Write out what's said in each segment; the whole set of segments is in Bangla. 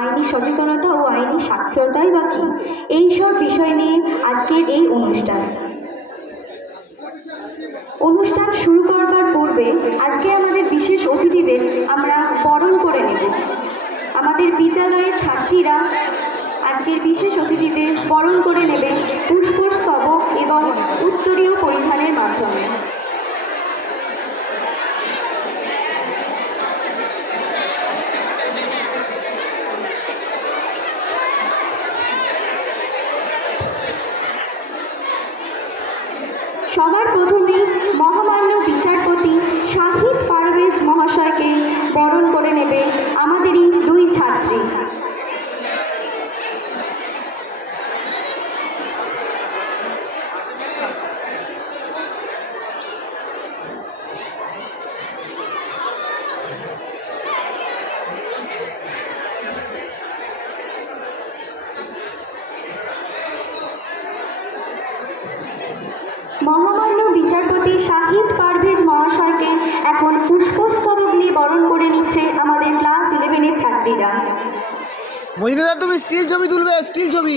আইনি সচেতনতা ও আইনি সাক্ষরতাই বা কি, এইসব বিষয় নিয়ে আজকের এই অনুষ্ঠান শুরু করবার পূর্বে আজকে আমাদের বিশেষ অতিথিদের আমরা বরণ করে নেব। আমাদের বিদ্যালয়ের ছাত্রীরা আজকের বিশেষ অতিথিদের বরণ করে নেবে পুষ্পস্তবক এবং উত্তরীয় পরিধানের মাধ্যমে। সবার প্রথমেই মহামান্য বিচারপতি শাহিদ পারভেজ মহাশয়কে বরণ করে নেবে আমাদেরই দুই ছাত্রী। মহামান্য বিচারপতি শাহিদ পারভেজ মহাশয়কে এখন পুষ্পস্তবক দিয়ে বরণ করে নিচ্ছে আমাদের ক্লাস 11-এর ছাত্রীরা। মহিলারা তুমি স্টিল ছবি তুলবে, স্টিল ছবি।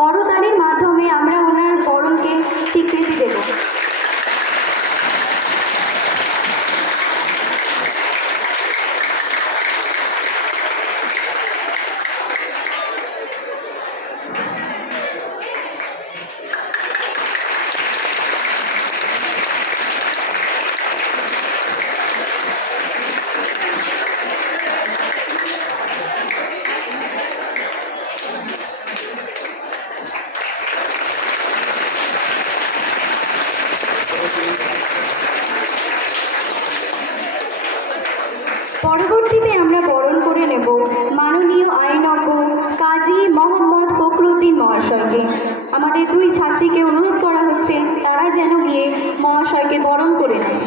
করতালির মাধ্যমে আমরা ওনার বরণকে স্বীকৃতি দেব। পরবর্তীতে আমরা বরণ করে নেব মাননীয় আইনজ্ঞ কাজী মোহাম্মদ ফখরুদ্দিন মহাশয়কে। আমাদের দুই ছাত্রীকে অনুরোধ করা হচ্ছে তারা যেন গিয়ে মহাশয়কে বরণ করে নেয়।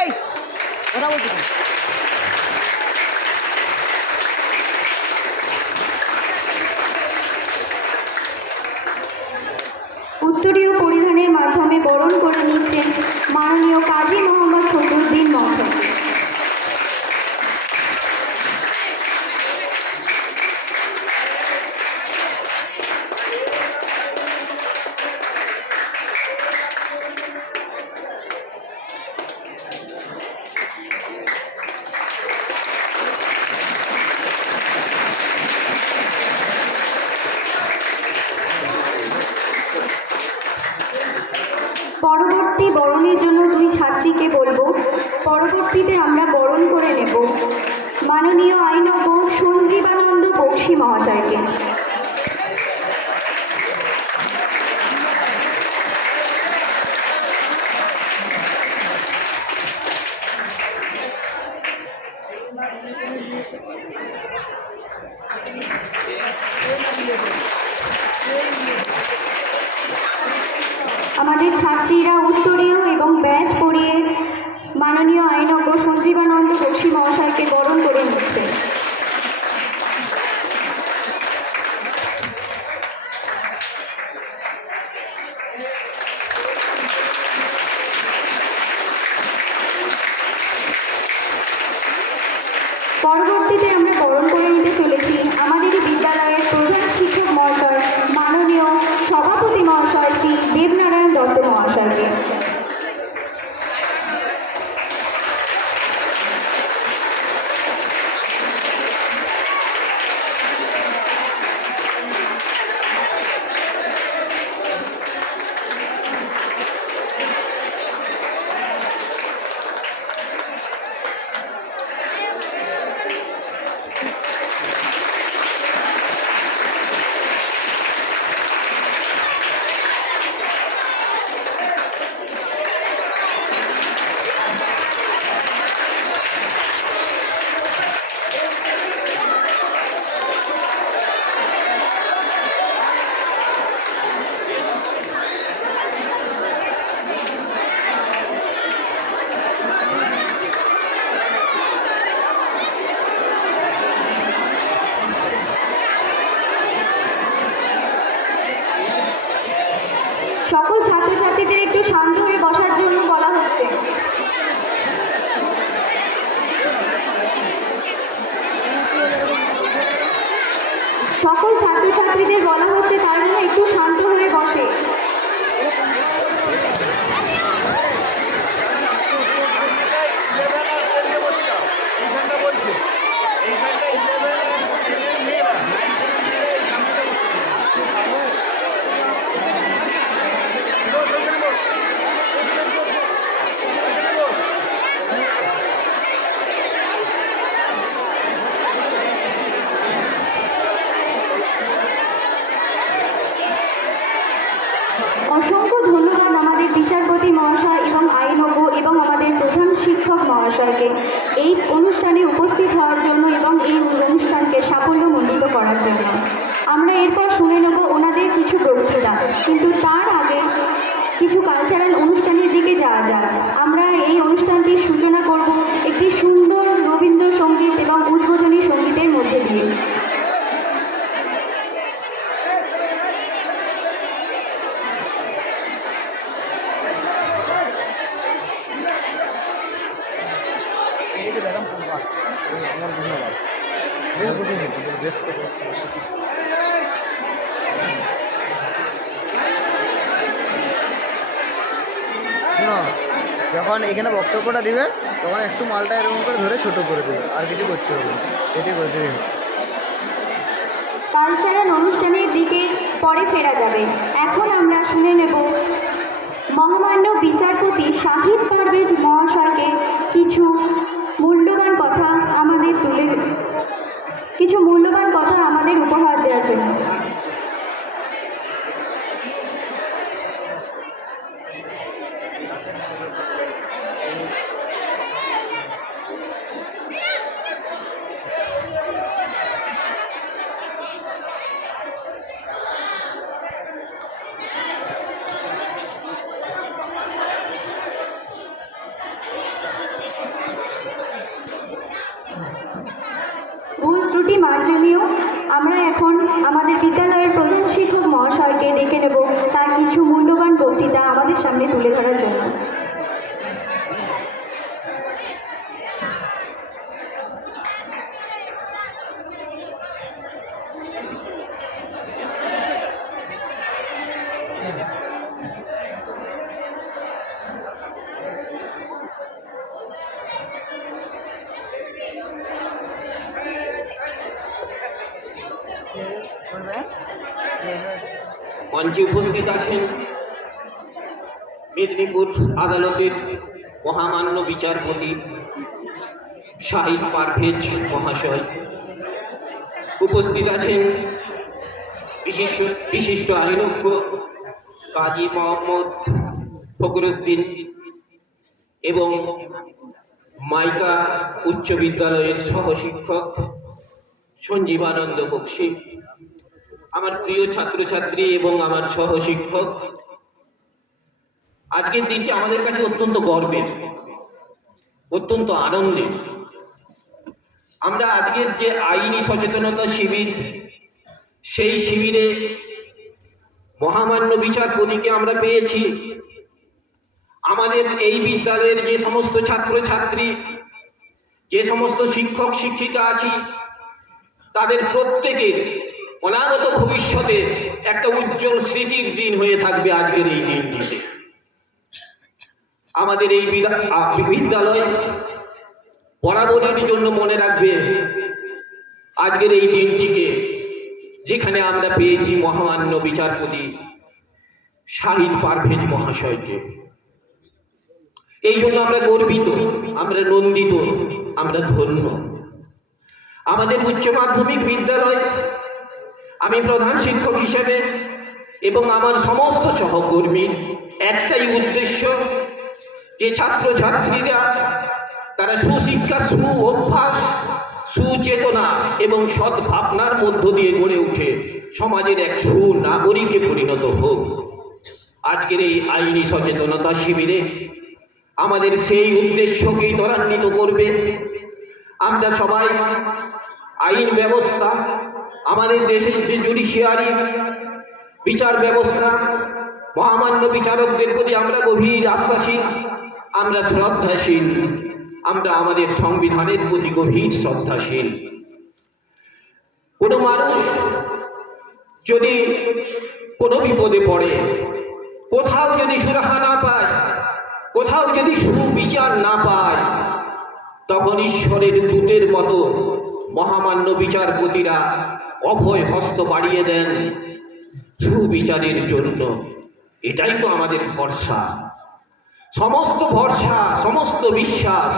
এই কথা বলছি। উত্তরীয় পরিধানের মাধ্যমে বরণ করে নিচ্ছেন মাননীয় কাজী মোহাম্মদ ফখরুদ্দিন মহাশয়। পরবর্তী বরণের জন্য দুই ছাত্রীকে বলবো পরবর্তীতে আমরা বরণ করে নেব মাননীয় আইনজ্ঞ সঞ্জীবানন্দ বক্সী মহাশয়কে। আমাদের ছাত্রীরা উত্তরীয় এবং ব্যাজ পরিয়ে মাননীয় আইনজ্ঞ সঞ্জীবানন্দ বক্সী মহাশয়কে বরণ করে নিচ্ছে। পরবর্তীতে আমরা বরণ করে নিতে চলেছি আমাদেরই বিদ্যালয়ের প্রধান শিক্ষক মহাশয় মাননীয় সভাপতি মহাশয় শ্রী দেবনারায়ণ দত্ত মহাশয়কে। সকল ছাত্রছাত্রীদের বলা হচ্ছে তারা যেন একটু শান্ত হয়ে বসে। অসংখ্য ধন্যবাদ আমাদের বিচারপতি মহাশয় এবং আইনজ্ঞ এবং আমাদের প্রধান শিক্ষক মহাশয়কে এই অনুষ্ঠানে উপস্থিত হওয়ার জন্য এবং এই অনুষ্ঠানকে সাফল্যমণ্ডিত করার জন্য। আমরা এরপর শুনে নেব ওনাদের কিছু বক্তৃতা, কিন্তু তার আগে কিছু কালচারাল অনুষ্ঠানের দিকে যাওয়া যাক। আমরা এই অনুষ্ঠানটির সূচনা করব একটি সুন্দর রবীন্দ্রসঙ্গীত এবং উদ্বোধনী সঙ্গীতের মধ্যে দিয়ে। শোনো, যখন এখানে বক্তব্যটা দিবে তখন একটু মালটা এরকম করে ধরে ছোট করে দেবে, আর কিছু করতে হবে না, এটাই করে দেবে। কালচারাল অনুষ্ঠানের দিকে পরে ফেরা যাবে। এখন আমরা শুনে নেব মহামান্য বিচারপতি শাহিদ পারভেজ মহাশয়কে কিছু মূল্যবান কথা আমাদের উপহার দেওয়ার জন্য। ভুল ত্রুটি মার্জনীয়। আমরা এখন আমাদের বিদ্যালয়ের প্রধান শিক্ষক মহাশয়কে ডেকে নেব তার কিছু মূল্যবান বক্তৃতা আমাদের সামনে তুলে ধরার জন্য। মঞ্চে উপস্থিত আছেন মেদিনীপুর আদালতের মহামান্য বিচারপতি শাহিদ পারভেজ মহাশয়, উপস্থিত আছেন বিশিষ্ট আইনজ্ঞ কাজী মোহাম্মদ ফখরুদ্দিন এবং মাইকা উচ্চ বিদ্যালয়ের সহশিক্ষক সঞ্জীবানন্দ বক্সী, আমার প্রিয় ছাত্রছাত্রী এবং আমার সহশিক্ষক। আজকের দিনটি আমাদের কাছে অত্যন্ত গর্বের, অত্যন্ত আনন্দের। আমরা আজকের যে আইনি সচেতনতা শিবির, সেই শিবিরে মহামান্য বিচারপতিকে আমরা পেয়েছি। আমাদের এই বিদ্যালয়ের যে সমস্ত ছাত্রছাত্রী, যে সমস্ত শিক্ষক শিক্ষিকা আছি, তাদের প্রত্যেকের অনাগত ভবিষ্যতে একটা উজ্জ্বল স্মৃতির দিন হয়ে থাকবে আজকের এই দিনটিতে। আমাদের এই বিদ্যালয় বরাবরের জন্য মনে রাখবে আজকের এই দিনটিকে, যেখানে আমরা পেয়েছি মহামান্য বিচারপতি শাহিদ পারভেজ মহাশয়কে। এই জন্য আমরা গর্বিত, আমরা নন্দিত, আমরা ধন্য। আমাদের উচ্চ মাধ্যমিক বিদ্যালয়, আমি প্রধান শিক্ষক হিসেবে এবং আমার সমস্ত সহকর্মীর একটাই উদ্দেশ্য, যে ছাত্রছাত্রীরা তারা সুশিক্ষা, সু অভ্যাস, সুচেতনা এবং সদ্ভাবনার মধ্য দিয়ে গড়ে উঠে সমাজের এক সুনাগরিকে পরিণত হোক। আজকের এই আইনি সচেতনতা শিবিরে আমাদের সেই উদ্দেশ্যকেই ত্বরান্বিত করবে। আমরা সবাই আইন ব্যবস্থা, আমাদের দেশের যে জুডিশিয়ারি বিচার ব্যবস্থা, মহামান্য বিচারকদের প্রতি আমরা গভীর আস্থাশীল, আমরা শ্রদ্ধাশীল, আমরা আমাদের সংবিধানের প্রতি গভীর শ্রদ্ধাশীল। কোনো মানুষ যদি কোনো বিপদে পড়ে, কোথাও যদি সুরাহা না পায়, কোথাও যদি সুবিচার না পায়, তখন ঈশ্বরের দূতের মতো মহামান্য বিচারপতিরা অভয় হস্ত বাড়িয়ে দেন সুবিচারের জন্য। এটাই তো আমাদের ভরসা, সমস্ত ভরসা, সমস্ত বিশ্বাস,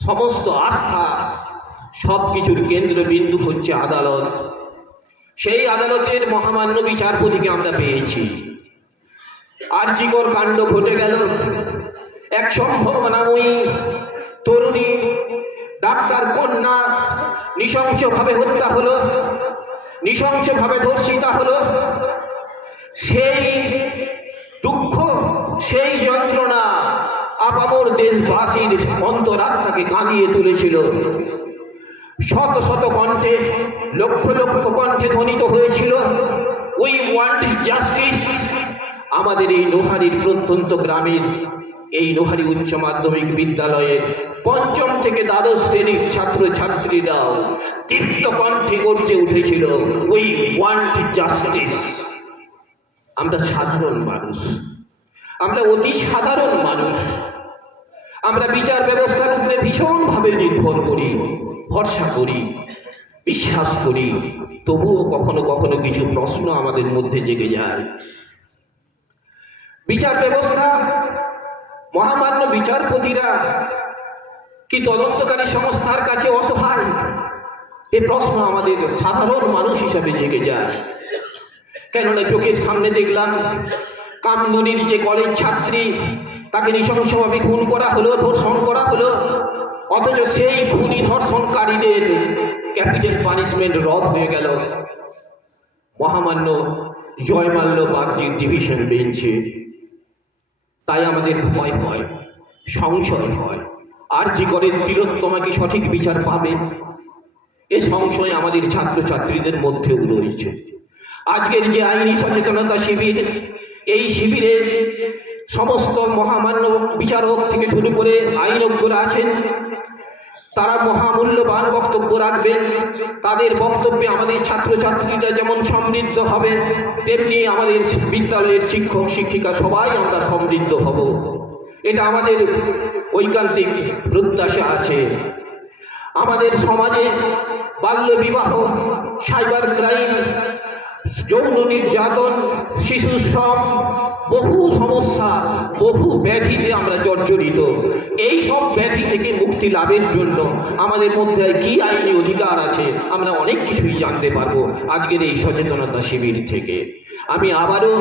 সমস্ত আস্থা, সব কিছুর কেন্দ্রবিন্দু হচ্ছে আদালত। সেই আদালতের মহামান্য বিচারপতিকে আমরা পেয়েছি। আরজিকর কাণ্ড ঘটে গেল, এক সম্ভাবনাময়ী তরুণী ডাক্তার কন্যা নৃশংসভাবে হত্যা হলো, নৃশংসভাবে ধর্ষিতা হলো। সেই দুঃখ, সেই যন্ত্রণা আপামর দেশবাসীর অন্তরাত্মাকে কাঁদিয়ে তুলেছিল। শত শত কণ্ঠে, লক্ষ লক্ষ কণ্ঠে ধ্বনিত হয়েছিল, উই ওয়ান্ট জাস্টিস। আমাদের এই নোহারীর প্রত্যন্ত গ্রামের, এই নোহারী উচ্চ মাধ্যমিক বিদ্যালয়ের পঞ্চম থেকে দ্বাদশ শ্রেণীর ছাত্রছাত্রীরাও তীব্র কণ্ঠে গর্জে উঠেছিল, উই ওয়ান্ট জাস্টিস। আমরা সাধারণ মানুষ, আমরা অতি সাধারণ মানুষ, আমরা বিচার ব্যবস্থার উপরে ভীষণভাবে নির্ভর করি, ভরসা করি, বিশ্বাস করি। তবুও কখনো কখনো কিছু প্রশ্ন আমাদের মধ্যে জেগে যায়। বিচার ব্যবস্থা, মহামান্য বিচারপতিরা কি তদন্তকারী সংস্থার কাছে অসহায়? এ প্রশ্ন আমাদের সাধারণ মানুষ হিসাবে জেগে যায়। কেননা চোখের সামনে দেখলাম কামদুনির যে কলেজ ছাত্রী, তাকে নৃশংসভাবে খুন করা হলো, ধর্ষণ করা হলো, অথচ সেই খুনি ধর্ষণকারীদের ক্যাপিটাল পানিশমেন্ট রদ হয়ে গেল মহামান্য জয়মাল্য বাগজির ডিভিশন বেঞ্চে। তাই আমাদের ভয় হয়, সংশয় হয়, আরজিকরের তিলোত্তমাকে সঠিক বিচার পাবে, এ সংশয় আমাদের ছাত্রছাত্রীদের মধ্যেও রয়েছে। আজকের যে আইনি সচেতনতা শিবির, এই শিবিরে সমস্ত মহামান্য বিচারক থেকে শুরু করে আইনজ্ঞরা আছেন, তারা মহামূল্যবান বক্তব্য রাখবেন। তাদের বক্তব্যে আমাদের ছাত্রছাত্রীরা যেমন সমৃদ্ধ হবে, তেমনি আমাদের বিদ্যালয়ের শিক্ষক শিক্ষিকা সবাই আমরা সমৃদ্ধ হব। এটা আমাদের ঐকান্তিক প্রত্যাশা আছে। আমাদের সমাজে বাল্যবিবাহ, সাইবার ক্রাইম, যৌন নির্যাতন, শিশু শ্রম, বহু সমস্যা, বহু ব্যাধিতে আমরা জর্জরিত। এই সব ব্যাধি থেকে মুক্তি লাভের জন্য আমাদের মধ্যে কি আইনি অধিকার আছে, আমরা অনেক কিছুই জানতে পারবো আজকের এই সচেতনতা শিবির থেকে। আমি আবারও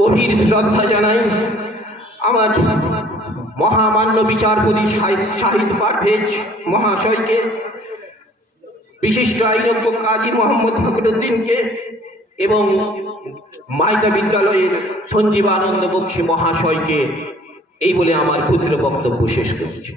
গভীর শ্রদ্ধা জানাই আমার মহামান্য বিচারপতি শাহিদ পারভেজ মহাশয়কে, বিশিষ্ট আইনজ্ঞ কাজী মোহাম্মদ ফখরুদ্দিনকে এবং মাইটা বিদ্যালয়ের সঞ্জীবানন্দ বক্সী মহাশয়কে। এই বলে আমার ক্ষুদ্র বক্তব্য শেষ করছি।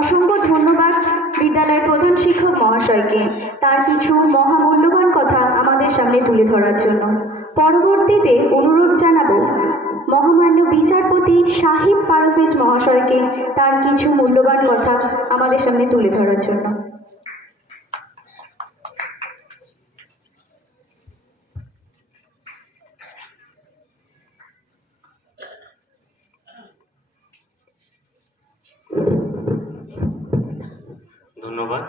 অসংখ্য ধন্যবাদ বিদ্যালয়ের প্রধান শিক্ষক মহাশয়কে তার কিছু মহামূল্যবান কথা আমাদের সামনে তুলে ধরার জন্য। পরবর্তীতে অনুরোধ জানাবো মহামান্য বিচারপতি শাহিদ পারভেজ মহাশয়কে তার কিছু মূল্যবান কথা আমাদের সামনে তুলে ধরার জন্য। ধন্যবাদ।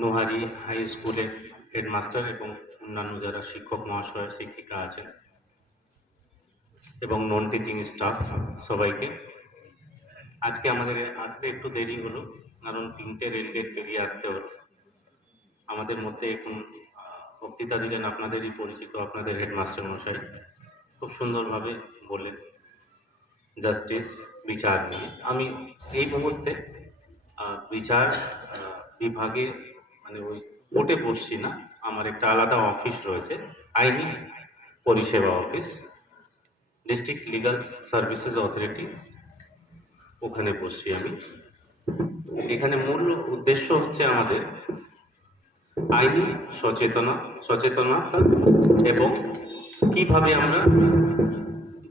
নোহারী হাই স্কুলের হেডমাস্টার এবং অন্যান্য যারা শিক্ষক মহাশয় শিক্ষিকা আছেন এবং নন টিচিং স্টাফ সবাইকে, আজকে আমাদের আসতে একটু দেরি হলো, কারণ 3টে রেলগেট পেরিয়ে আসতে হলো। আমাদের মধ্যে এখন বক্তৃতা দিলেন আপনাদেরই পরিচিত আপনাদের হেডমাস্টার মশাই, খুব সুন্দরভাবে বললেন জাস্টিস, বিচার নিয়ে। আমি এই মুহূর্তে বিচার বিভাগে মানে ওই কোর্টে বসছি না, আমার একটা আলাদা অফিস রয়েছে, আইনি পরিষেবা office, district legal services authority, ওখানে বসছি আমি। এখানে মূল উদ্দেশ্য হচ্ছে আমাদের আইনি সচেতনতা এবং কিভাবে আমরা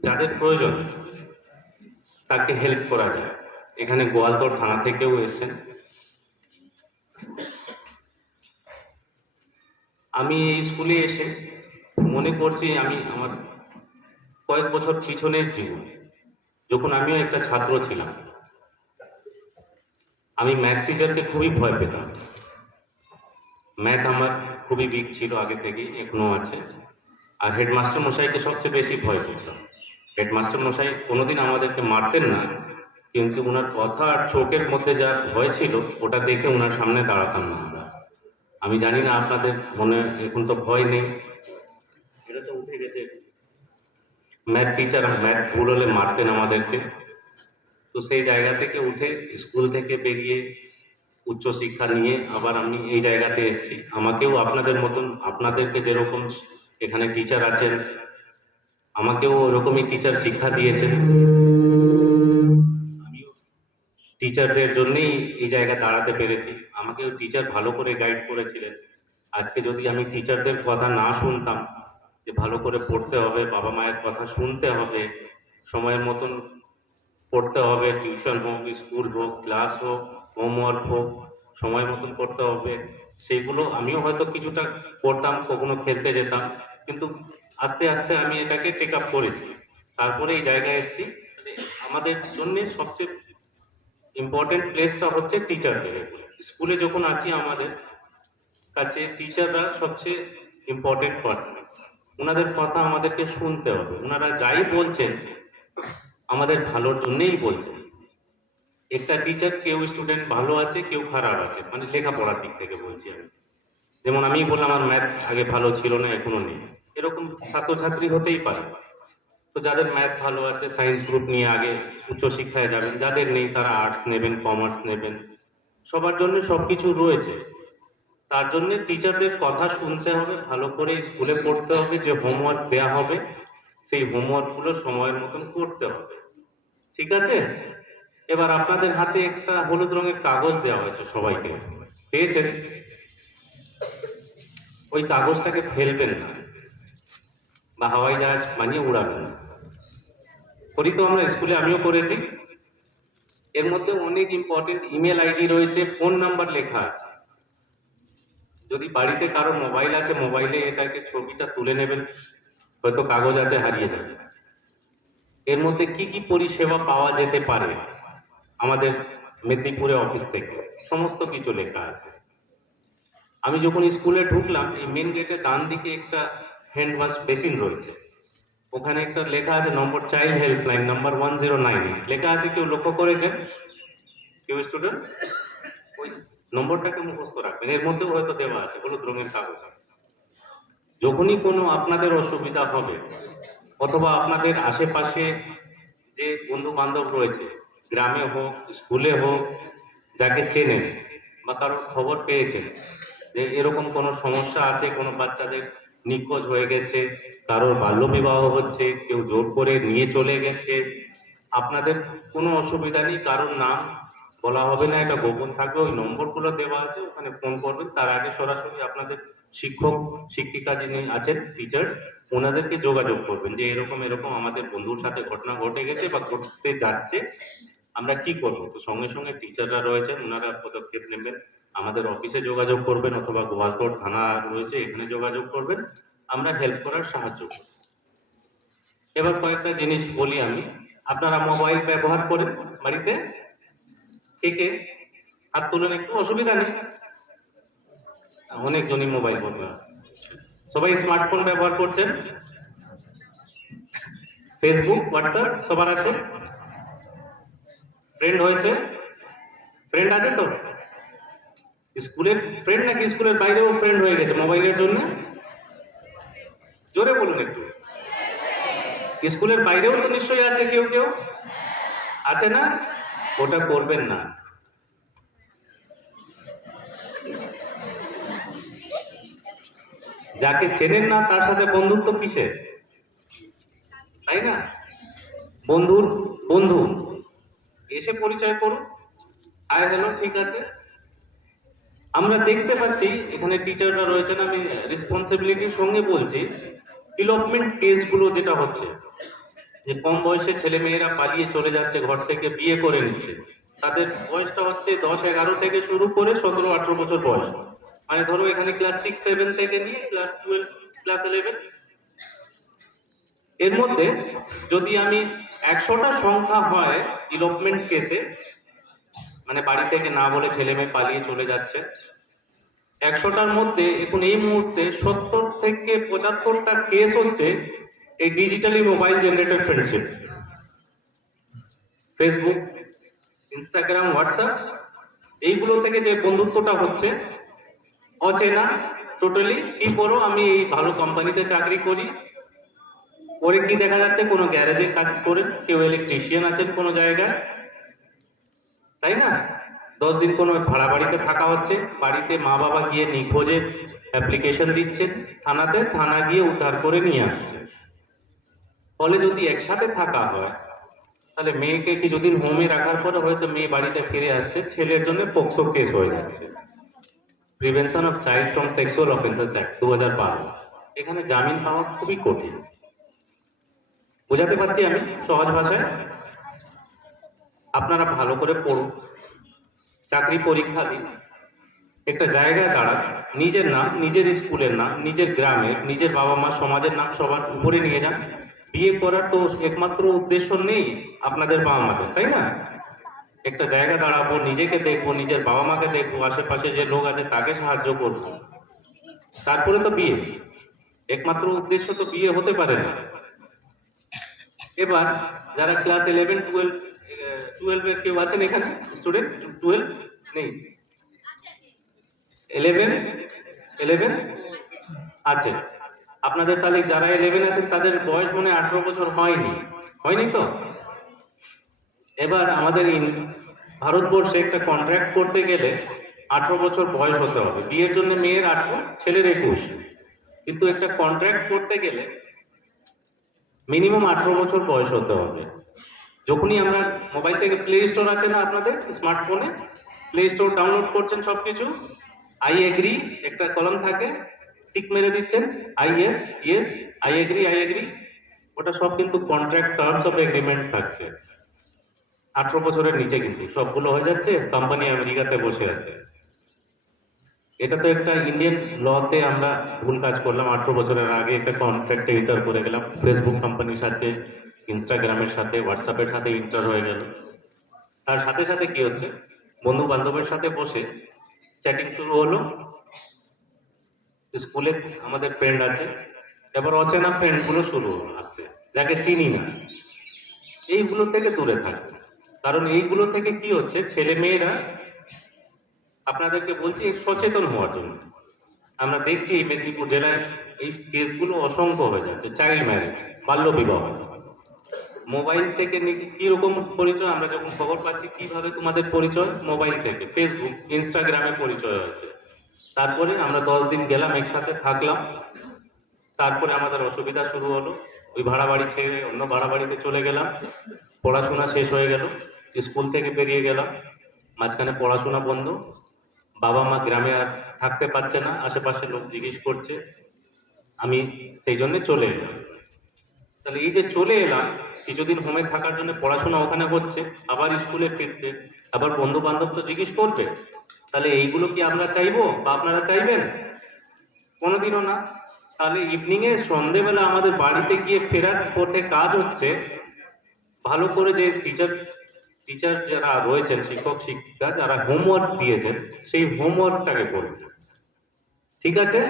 যাদের প্রয়োজন তাকে হেল্প করা যায়। এখানে গোয়ালতোড় থানা থেকেও এসেছেন। আমি এই স্কুলে এসে মনে করছি আমি আমার কয়েক বছর পিছনের জীবন, যখন আমিও একটা ছাত্র ছিলাম। আমি ম্যাথ টিচারকে খুবই ভয় পেতাম। ম্যাথ আমার খুবই উইক ছিল আগে থেকেই, এখনো আছে। আর হেডমাস্টার মশাইকে সবচেয়ে বেশি ভয় করতাম। হেডমাস্টার মশাই কোনোদিন আমাদেরকে মারতেন না, কিন্তু ওনার কথা আর চোখের মধ্যে যা ভয় ছিল ওটা দেখে ওনার সামনে দাঁড়াতাম না আমরা। আমি জানি না আপনাদের মনে এখন তো ভয় নেই, এটা তো উঠে গেছে। ম্যাথ টিচার ম্যাথ ভুল হলে মারতেন আমাদেরকে। তো সেই জায়গা থেকে উঠে স্কুল থেকে বেরিয়ে উচ্চশিক্ষা নিয়ে আবার আমি এই জায়গাতে এসেছি। আমাকেও আপনাদের মতন, আপনাদেরকে যেরকম এখানে টিচার আছেন, আমাকেও ওরকমই টিচার শিক্ষা দিয়েছেন। আমিও টিচারদের জন্যই এই জায়গায় দাঁড়াতে পেরেছি। আমাকেও টিচার ভালো করে গাইড করেছিলেন। আজকে যদি আমি টিচারদের কথা না শুনতাম, যে ভালো করে পড়তে হবে, বাবা মায়ের কথা শুনতে হবে, সময়ের মতন পড়তে হবে, টিউশন হোক, স্কুল হোক, ক্লাস হোক, হোমওয়ার্ক হোক, সময় মতন করতে হবে, সেইগুলো আমিও হয়তো কিছুটা করতাম, কখনো খেলতে যেতাম, কিন্তু আস্তে আস্তে আমি এটাকে টেক আপ করেছি। তারপরে এই জায়গায় এসেছি। মানে আমাদের জন্য সবচেয়ে ইম্পর্টেন্ট প্লেসটা হচ্ছে টিচারদের। স্কুলে যখন আছি আমাদের কাছে টিচাররা সবচেয়ে ইম্পর্টেন্ট পার্সন। ওনাদের কথা আমাদেরকে শুনতে হবে। ওনারা যাই বলছেন আমাদের ভালোর জন্যই বলছেন। একটা টিচার, কেউ স্টুডেন্ট ভালো আছে, কেউ খারাপ আছে, মানে লেখাপড়ার দিক থেকে বলছি আমি। যেমন আমি বললাম আমার ম্যাথ আগে ভালো ছিল না, এখনো নেই, এরকম ছাত্রছাত্রী হতেই পারে। তো যাদের ম্যাথ ভালো আছে সায়েন্স গ্রুপ নিয়ে আগে উচ্চশিক্ষায় যাবেন, যাদের নেই তারা আর্টস নেবেন, কমার্স নেবেন। সবার জন্য সবকিছু রয়েছে। তার জন্য টিচারদের কথা শুনতে হবে, ভালো করে স্কুলে পড়তে হবে, যে হোমওয়ার্ক দেয়া হবে সেই হোমওয়ার্ক গুলো সময়ের মতন করতে হবে। ঠিক আছে? এবার আপনাদের হাতে একটা হলুদ রঙের কাগজ দেওয়া হয়েছে সবাইকে, পেয়েছেন? ওই কাগজটাকে ফেলবেন না বা হাওয়াই জাহাজ বানিয়ে উড়াবেন না। করি তো আমরা স্কুলে, আমিও করেছি। এর মধ্যে অনেক ইম্পর্টেন্ট ইমেল আইডি রয়েছে, ফোন নাম্বার লেখা আছে। যদি বাড়িতে কারো মোবাইল আছে, মোবাইলে এটাকে ছবিটা তুলে নেবেন, হয়তো কাগজ আছে হারিয়ে যাবে। এর মধ্যে কি কি পরিষেবা পাওয়া যেতে পারে আমাদের মেদিনীপুরে অফিস থেকে সমস্ত কিছু লেখা আছে। আমি যখন স্কুলে ঢুকলাম, এই মেন গেটের ডান দিকে একটা হ্যান্ড ওয়াশ বেসিন রয়েছে, ওখানে একটা লেখা আছে নম্বর, চাইল্ড হেল্পলাইন নাম্বার 1098 লেখা আছে। কেউ লক্ষ্য করেছেন? কেউ স্টুডেন্ট? ওই নম্বরটাকে মুখস্থ রাখবেন, এর মধ্যেও হয়তো দেওয়া আছে হলুদ রঙের কাগজ। যখনই কোনো আপনাদের অসুবিধা হবে অথবা আপনাদের আশেপাশে যে বন্ধু বান্ধব রয়েছে, গ্রামে হোক, স্কুলে হোক, যাকে চেনেন বা কারোর খবর পেয়েছেন যে এরকম কোনো সমস্যা আছে, কোনো বাচ্চাদের নিখোঁজ হয়ে গেছে, কারোর বাল্যবিবাহ হচ্ছে, কেউ জোর করে নিয়ে চলে গেছে, আপনাদের কোনো অসুবিধা নেই, কারোর নাম বলা হবে না, এটা গোপন থাকবে। ওই নম্বরগুলো দেওয়া আছে, ওখানে ফোন করবেন। তার আগে সরাসরি আপনাদের শিক্ষক শিক্ষিকা যিনি আছেন, টিচার্স, ওনাদেরকে যোগাযোগ করবেন যে এরকম এরকম আমাদের বন্ধুর সাথে ঘটনা ঘটে গেছে বা ঘটতে যাচ্ছে, আমরা কি করবো। তো সঙ্গে সঙ্গে টিচাররা রয়েছেন, ওনারা পদক্ষেপ নেবেন। আমাদের অফিসে যোগাযোগ করবেন অথবা গোয়ালতোড় থানা রয়েছে, এখানে যোগাযোগ করবেন, আমরা হেল্প করার সাহায্য করব। এবার কয়েকটা জিনিস বলি আমি। আপনারা মোবাইল ব্যবহার করেন বাড়িতে? কে কে হাত তুলেন একটু, অসুবিধা নেই, অনেকজনই মোবাইল ব্যবহার। সবাই স্মার্টফোন ব্যবহার করছেন? ফেসবুক, হোয়াটসঅ্যাপ সবার আছে? ফ্রেন্ড হয়েছে? ফ্রেন্ড আছে তো? স্কুলের ফ্রেন্ড নাকি স্কুলের বাইরেও ফ্রেন্ড হয়ে গেছে মোবাইলের জন্য? জোরে বলুন একটু। স্কুলের বাইরেও তো নিশ্চয়ই আছে কেউ কেউ, আছে না? ওটা করবেন না। যাকে চেনেন না তার সাথে বন্ধুত্ব কিসের, তাই না? বন্ধুর বন্ধু এসে পরিচয় করুন, আয় গেল, ঠিক আছে। আমরা দেখতে পাচ্ছি এখানে টিচাররা রয়েছেন, আমি রেসপন্সিবিলিটির সঙ্গে বলছি, ডেভেলপমেন্ট কেসগুলো যেটা হচ্ছে, যে কম বয়সে ছেলে মেয়েরা পালিয়ে চলে যাচ্ছে ঘর থেকে, বিয়ে করে নিচ্ছে। তাদের বয়সটা হচ্ছে 10-11 থেকে শুরু করে 17-18 বছর বয়স। মানে ধরো এখানে ক্লাস 6-7 থেকে নিয়ে ক্লাস 12, ক্লাস 11, এর মধ্যে যদি আমি 100টা সংখ্যা হয় ইলপমেন্ট কেসে, মানে বাড়ি থেকে না বলে ছেলে মেয়ে পালিয়ে চলে যাচ্ছে, 100টার মধ্যে এখন এই মুহূর্তে 70 থেকে 75টা কেস হচ্ছে এই digitally mobile generated friendship, Facebook, Instagram, WhatsApp, এইগুলো থেকে যে বন্ধুত্বটা হচ্ছে অচেনা টোটালি। কি করো, আমি এই ভালো কোম্পানিতে চাকরি করি, পরে কি দেখা যাচ্ছে কোনো গ্যারেজে কাজ করেন, কেউ ইলেকট্রিশিয়ান আছেন কোনো জায়গায়, তাই না? 10 দিন কোনো ভাড়া বাড়িতে থাকা হচ্ছে, বাড়িতে মা বাবা গিয়ে নিখোঁজের অ্যাপ্লিকেশন দিচ্ছেন থানাতে, থানা গিয়ে উদ্ধার করে নিয়ে আসছে। ফলে যদি একসাথে থাকা হয় তাহলে মেয়েকে কিছুদিন হোমে রাখার পরে হয়তো মেয়ে বাড়িতে ফিরে আসছে, ছেলের জন্য পোক্সো কেস হয়ে যাচ্ছে, prevention of child from sexual offences act 2012। এখানে জামিন পাওয়া খুবই কঠিন। বোঝাতে পারছি আমি সহজ ভাষায়? আপনারা ভালো করে পড়ুন, চাকরি পরীক্ষা দিন, একটা জায়গায় দাঁড়ান, নিজের নাম, নিজের স্কুলের নাম, নিজের গ্রামের, নিজের বাবা মা, সমাজের নাম সবার উপরে নিয়ে যান। বিয়ে করার তো একমাত্র উদ্দেশ্য নেই আপনাদের বাবা মাদের, তাই না? একটা জায়গা দাঁড়াবো, নিজেকে দেখবো, নিজের বাবা মাকে দেখবো, আশেপাশে যে লোক আছে তাকে সাহায্য করবো, তারপরে তো বিয়ে। একমাত্র উদ্দেশ্য তো বিয়ে হতে পারে না। এবার যারা ক্লাস 11-12 এর কেউ আছেন এখানে স্টুডেন্ট? 12 নেই, 11 আছে আপনাদের। তাহলে যারা 11 আছেন তাদের বয়স মনে হয় 18 বছর হয়নি তো? এবার আমাদের ভারতবর্ষে একটা কন্ট্রাক্ট করতে গেলে 18 বছর বয়স হতে হবে। বিয়ের জন্য মেয়ের 18, ছেলের 21, কিন্তু একটা কন্ট্রাক্ট করতে গেলে মিনিমাম 18 বছর বয়স হতে হবে। যখনই আমরা মোবাইল থেকে প্লে স্টোর আছে না আপনাদের স্মার্টফোনে, প্লে স্টোর ডাউনলোড করছেন সবকিছু, আই এগ্রি একটা কলম থাকে, টিক মেরে দিচ্ছেন, ইয়েস, আই এগ্রি, ওটা সব কিন্তু কন্ট্রাক্ট টার্মস অফ এগ্রিমেন্ট থাকছে। 18 বছরের নিচে কিন্তু সবগুলো হয়ে যাচ্ছে, কোম্পানি আমেরিকাতে বসে আছে। এটা তো একটা ইন্ডিয়ান লতে আমরা ভুল কাজ করলাম, 18 বছরের আগে একটা কন্ট্রাক্টে এন্টার করে গেলাম, ফেসবুক কোম্পানির সাথে, ইনস্টাগ্রামের সাথে, হোয়াটসঅ্যাপের সাথে এন্টার হয়ে গেল। তার সাথে সাথে কি হচ্ছে, বন্ধু বান্ধবের সাথে বসে চ্যাটিং শুরু হলো। স্কুলে আমাদের ফ্রেন্ড আছে, এবার অচেনা ফ্রেন্ড গুলো শুরু হলো আসতে, যাকে চিনি না। এইগুলো থেকে দূরে থাকবে, কারণ এইগুলো থেকে কি হচ্ছে, ছেলে মেয়েরা, আপনাদেরকে বলছি সচেতন হওয়ার জন্য। আমরা দেখছি এই মেদিনীপুর জেলায় এই কেসগুলো অসংখ্য হয়ে যাচ্ছে। চাইল্ড ম্যারেজ, বাল্য বিবাহ, মোবাইল থেকে কিরকম পরিচয়, আমরা যখন খবর পাচ্ছি কিভাবে তোমাদের পরিচয়, মোবাইল থেকে, ফেসবুক, ইনস্টাগ্রামে পরিচয় হয়েছে। তারপরে আমরা 10 দিন গেলাম, একসাথে থাকলাম, তারপরে আমাদের অসুবিধা শুরু হলো, ওই ভাড়া বাড়ি ছেড়ে অন্য ভাড়া বাড়িতে চলে গেলাম, পড়াশোনা শেষ হয়ে গেল, স্কুল থেকে বেরিয়ে গেলাম, মাঝখানে পড়াশোনা বন্ধ, বাবা মা গ্রামে আর থাকতে পারছে না, আশেপাশে লোক জিজ্ঞেস করছে, আমি সেই জন্য চলে এলাম। তাহলে এই যে চলে এলাম, কিছুদিন হোমে থাকার জন্য পড়াশোনা ওখানে হচ্ছে, আবার স্কুলে ফিরতে, আবার বন্ধু বান্ধব তো জিজ্ঞেস করবে, তাহলে এইগুলো কি আমরা চাইবো বা আপনারা চাইবেন? কোনোদিনও না। তাহলে ইভিনিং এ, সন্ধ্যেবেলা আমাদের বাড়িতে গিয়ে ফেরার পথে কাজ হচ্ছে ভালো করে যে টিচার যারা রয়েছেন, শিক্ষক শিক্ষিকা যারা হোমওয়ার্ক দিয়েছেন, সেই হোমওয়ার্কটাকে করবেন। ঠিক আছে,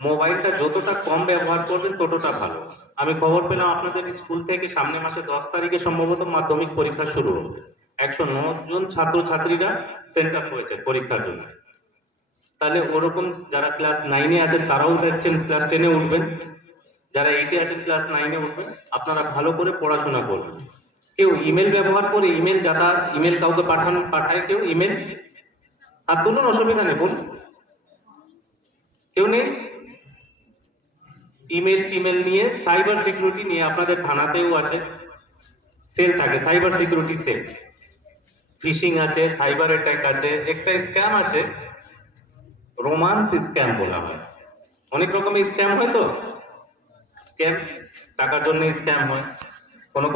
মোবাইলটা যতটা কম ব্যবহার করবেন ততটা ভালো। আমি খবর পেলাম আপনাদের স্কুল থেকে সামনের মাসে 10 তারিখে সম্ভবত মাধ্যমিক পরীক্ষা শুরু হবে। 109 জন ছাত্র ছাত্রীরা সেন্টার হয়েছে পরীক্ষার জন্য। তাহলে ওরকম যারা ক্লাস 9-এ আছেন তারাও যাচ্ছেন ক্লাস 10-এ উঠবেন, যারা 8-এ আছেন ক্লাস 9-এ উঠবেন। আপনারা ভালো করে পড়াশোনা করবেন। কেউ ইমেল ব্যবহার করে, ইমেল কাউকে পাঠায় কেউ ইমেল, আর তুলুন, অসুবিধা নেই, বলুন। কেউ নেই? ইমেল নিয়ে, সাইবার সিকিউরিটি নিয়ে আপনাদের থানাতেও আছে, সেল থাকে, সাইবার সিকিউরিটি সেল। ফিশিং আছে, সাইবার অ্যাটাক আছে, একটা স্ক্যাম আছে, রোমান্স স্ক্যাম বলা হয়। অনেক রকমের স্ক্যাম হয় তো, স্ক্যাম টাকার জন্য স্ক্যাম হয়, কোনো